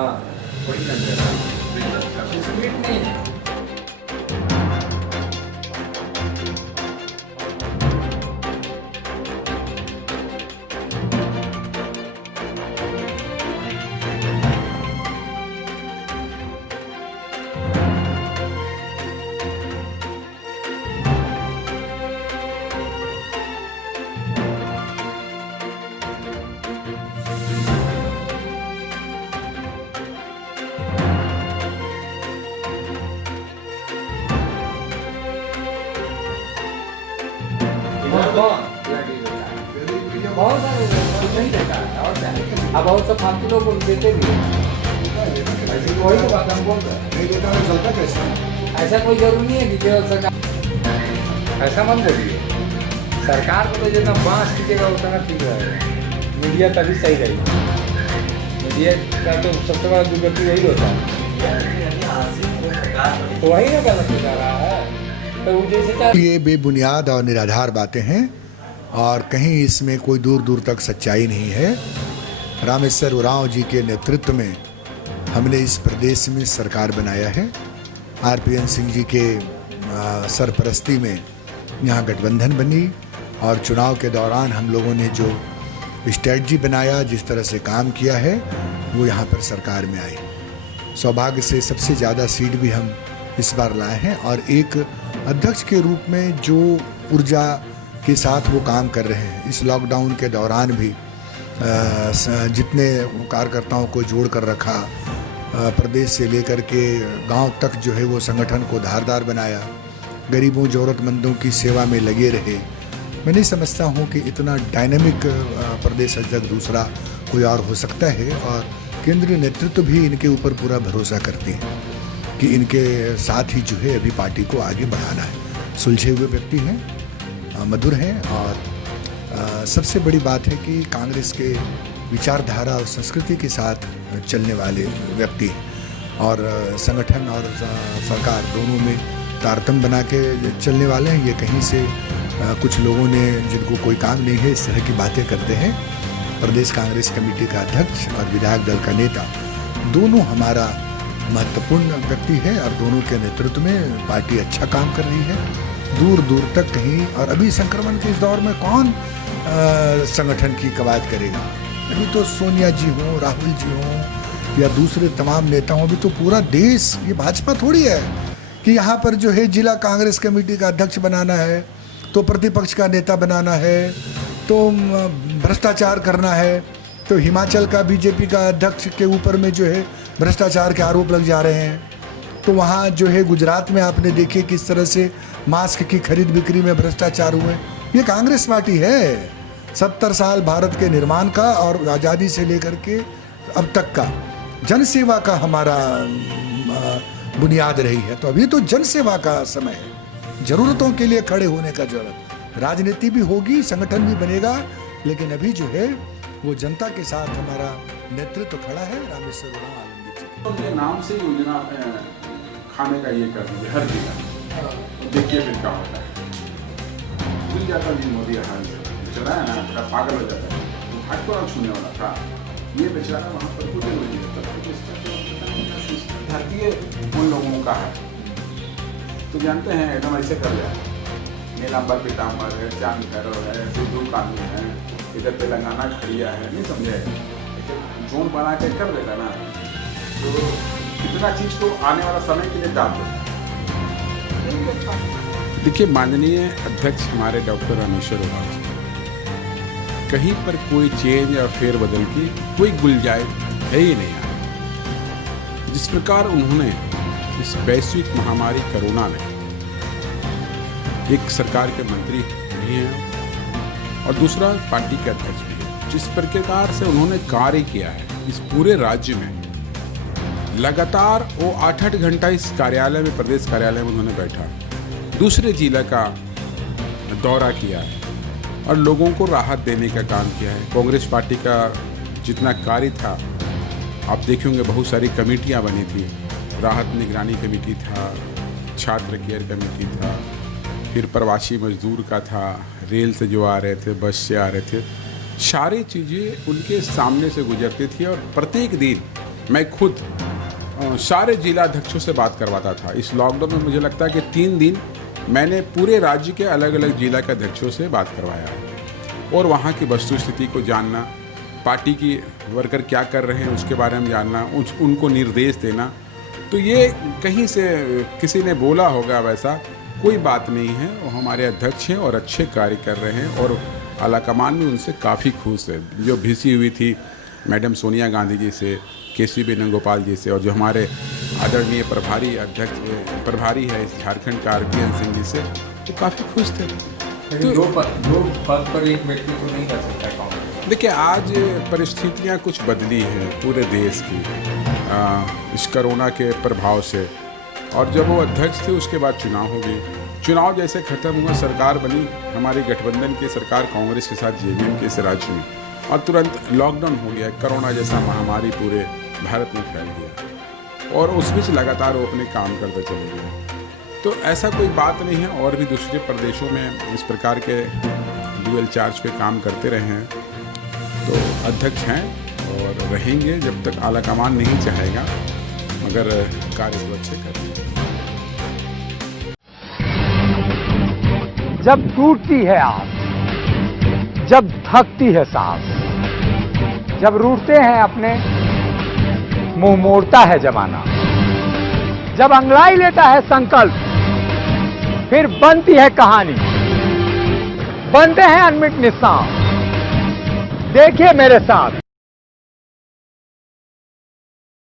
हाँ वही कंटेनर है। स्वीट नहीं है। कौन बहुत सारे लोग नहीं देता है और क्या है। अब बहुत से फालतू लोग को देते भी हैं। ऐसे तो वही तो बात हम बोल रहे हैं। नहीं देता तो चलता कैसे? ऐसा कोई जरूरी नहीं है कि केवल सरकार, ऐसा मत बोलिए। सरकार को तो जितना बांस कीजिएगा उतना ठीक रहेगा, मीडिया तभी सही रहेगी। मीडिया का तो सबसे बड़ा दुर्गति यही होता है, तो वही ना गलत हो जा रहा है। तो वो जैसे ये बेबुनियाद और निराधार बातें हैं और कहीं इसमें कोई दूर दूर तक सच्चाई नहीं है। रामेश्वर उरांव जी के नेतृत्व में हमने इस प्रदेश में सरकार बनाया है। आरपीएन सिंह जी के सरपरस्ती में यहाँ गठबंधन बनी और चुनाव के दौरान हम लोगों ने जो स्ट्रेटजी बनाया, जिस तरह से काम किया है, वो यहाँ पर सरकार में आई। सौभाग्य से सबसे ज़्यादा सीट भी हम इस बार लाए हैं और एक अध्यक्ष के रूप में जो ऊर्जा के साथ वो काम कर रहे हैं, इस लॉकडाउन के दौरान भी जितने कार्यकर्ताओं को जोड़ कर रखा, प्रदेश से लेकर के गांव तक जो है वो संगठन को धारदार बनाया, गरीबों ज़रूरतमंदों की सेवा में लगे रहे। मैं नहीं समझता हूँ कि इतना डायनामिक प्रदेश अध्यक्ष दूसरा कोई और हो सकता है और केंद्रीय नेतृत्व भी इनके ऊपर पूरा भरोसा करती है कि इनके साथ ही जो है अभी पार्टी को आगे बढ़ाना है। सुलझे हुए व्यक्ति हैं, मधुर हैं और सबसे बड़ी बात है कि कांग्रेस के विचारधारा और संस्कृति के साथ चलने वाले व्यक्ति हैं और संगठन और सरकार दोनों में तारतम्य बना के चलने वाले हैं। ये कहीं से कुछ लोगों ने, जिनको कोई काम नहीं है, इस तरह की बातें करते हैं। प्रदेश कांग्रेस कमेटी का अध्यक्ष और विधायक दल का नेता दोनों हमारा महत्वपूर्ण व्यक्ति है और दोनों के नेतृत्व में पार्टी अच्छा काम कर रही है दूर दूर तक कहीं। और अभी संक्रमण के इस दौर में कौन संगठन की कवायद करेगा? अभी तो सोनिया जी हों, राहुल जी हों या दूसरे तमाम नेता हों, अभी तो पूरा देश, ये भाजपा थोड़ी है कि यहाँ पर जो है जिला कांग्रेस कमेटी का अध्यक्ष बनाना है, तो प्रतिपक्ष का नेता बनाना है, तो भ्रष्टाचार करना है, तो हिमाचल का बीजेपी का अध्यक्ष के ऊपर में जो है भ्रष्टाचार के आरोप लग जा रहे हैं, तो वहाँ जो है गुजरात में आपने देखे किस तरह से मास्क की खरीद बिक्री में भ्रष्टाचार हुए। ये कांग्रेस पार्टी है। 70 साल भारत के निर्माण का और आज़ादी से लेकर के अब तक का जनसेवा का हमारा बुनियाद रही है। तो अभी तो जनसेवा का समय है, ज़रूरतों के लिए खड़े होने का जरूरत। राजनीति भी होगी, संगठन भी बनेगा, लेकिन अभी जो है वो जनता के साथ हमारा नेतृत्व खड़ा है। रामेश्वर उरांव आलमगीर जी उनके नाम से योजना खाने का ये कर रही है हर जगह। देखिए फिर क्या होता है। भूल जाता भी मोदी हाल बेचारा है ना, बड़ा पागल हो जाता है। वो हाथ को छूने वाला था, ये बेचारा वहाँ पर कुछ नहीं भारतीय उन लोगों का है तो जानते हैं एकदम ऐसे कर लिया। नीलांबर पीताम्बर है, चांद भैरव है, सिद्धू कानून है, इधर तेलंगाना खड़िया है, नहीं समझे? जोन बना के कर देगा ना, तो इतना चीज को आने वाला समय के लिए डाल देगा। देखिए, माननीय अध्यक्ष हमारे डॉक्टर रामेश्वर उरांव जी, कहीं पर कोई चेंज या फेरबदल की कोई गुंजाइश है ही नहीं। जिस प्रकार उन्होंने इस वैश्विक महामारी कोरोना में एक सरकार के मंत्री भी हैं और दूसरा पार्टी के अध्यक्ष भी हैं, जिस प्रकार से उन्होंने कार्य किया है इस पूरे राज्य में, लगातार वो 8-8 घंटा इस कार्यालय में, प्रदेश कार्यालय में उन्होंने बैठा, दूसरे जिला का दौरा किया है और लोगों को राहत देने का काम किया है। कांग्रेस पार्टी का जितना कार्य था, आप देखेंगे बहुत सारी कमेटियां बनी थी, राहत निगरानी कमेटी था, छात्र केयर कमेटी था, फिर प्रवासी मजदूर का था, रेल से जो आ रहे थे, बस से आ रहे थे, सारी चीज़ें उनके सामने से गुजरती थी और प्रत्येक दिन मैं खुद सारे जिला अध्यक्षों से बात करवाता था। इस लॉकडाउन में मुझे लगता है कि 3 दिन मैंने पूरे राज्य के अलग अलग जिला के अध्यक्षों से बात करवाया है और वहाँ की वस्तु स्थिति को जानना, पार्टी की वर्कर क्या कर रहे हैं उसके बारे में जानना, उनको निर्देश देना। तो ये कहीं से किसी ने बोला होगा, वैसा कोई बात नहीं है। वो हमारे अध्यक्ष हैं और अच्छे कार्य कर रहे हैं और आलाकमान में उनसे काफ़ी खुश है। जो भिसी हुई थी मैडम सोनिया गांधी जी से, केसी वेणुगोपाल जी से और जो हमारे आदरणीय प्रभारी है इस झारखंड का RPN सिंह जी से, वो काफ़ी खुश थे। तो दो पद पर एक व्यक्ति को नहीं कर सकता कांग्रेस। देखिए, आज परिस्थितियां कुछ बदली हैं पूरे देश की इस कोरोना के प्रभाव से, और जब वो अध्यक्ष थे उसके बाद चुनाव हो गई। चुनाव जैसे खत्म हुआ, सरकार बनी हमारी गठबंधन की सरकार कांग्रेस के साथ JVM के इस राज्य में, और तुरंत लॉकडाउन हो गया। कोरोना जैसा महामारी पूरे भारत में फैल गया और उस बीच लगातार वो अपने काम करते चले गए। तो ऐसा कोई बात नहीं है, और भी दूसरे प्रदेशों में इस प्रकार के ड्यूअल चार्ज पे काम करते रहे हैं। तो अध्यक्ष हैं और रहेंगे जब तक आलाकमान नहीं चाहेगा, मगर कार्य तो अच्छे करेंगे। जब टूटती है आस, जब थकती है सांस, जब रूठते हैं अपने, मुंह मोड़ता है जमाना, जब अंगड़ाई लेता है संकल्प, फिर बनती है कहानी, बनते हैं अनमिट निशान। देखिए मेरे साथ।